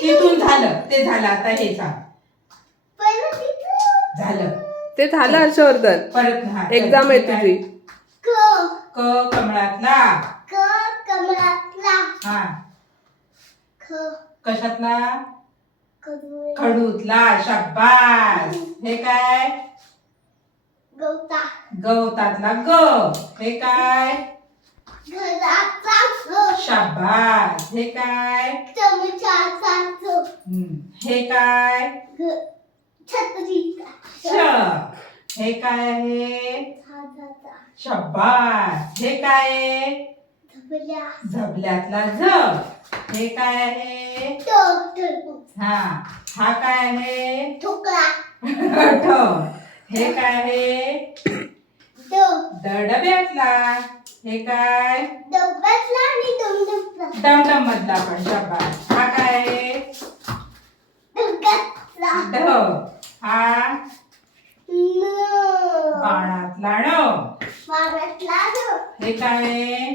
तिथून झालं ते झालं. आता हे सांग. झालं ते झालं हर्षवर्धन. परत. हा एक्झाम आहे तुझी. क कमळातला. हा कशातला. खडूतला. शाबास. हे काय. गवतातला ग. हे काय. शाबास. हे काय. हे काय. छ. हे काय आहे. शाबास. हे काय आहे. झबल्यातला झ. हे काय आहे. हा हा काय आहे. ठ. हे काय आहे. डब्यातला. हे काय. डमडम मधला पण. शाबास. हा काय आहे. ढ. हा बाणातला ण. हे काय आहे.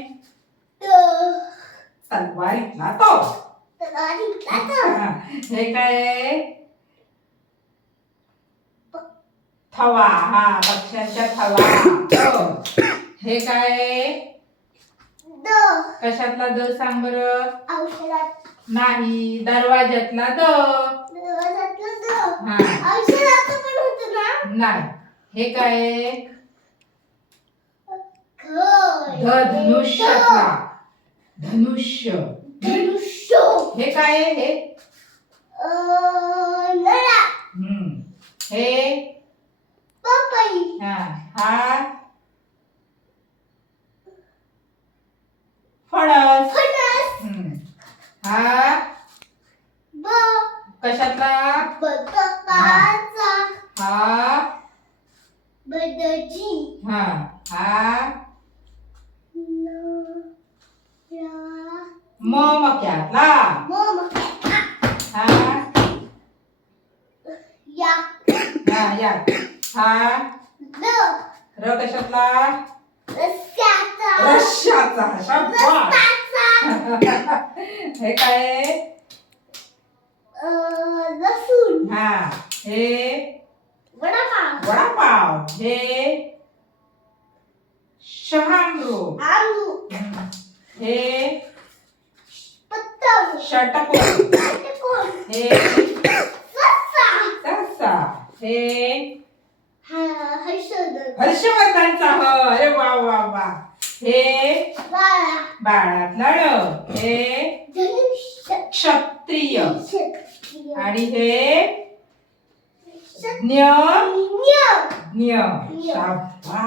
तलवारीतला तो. हे काय आहे. थवा. हा पक्ष्यांच्या थवा. हे काय आहे. कशातला द सांग बर. नाही. दरवाज्यातला द. नाही. हे काय आहे. धनुष्यातला. धनुष्य. हे काय आहे. हे हे हा फणस. हा कशातला. हा हा मक्यातला. हा या. हा र कशातला. रश्याचा. शाबास. हे काय. हा हे वडापाव. हे शहामृग. हे षटकोन. हे ससा. हे हर्षवर्धनचा ह. अरे वा वा वा. हे बाळातला ळ. हे क्षत्रिय. आणि हे ज्ञ. शाबास.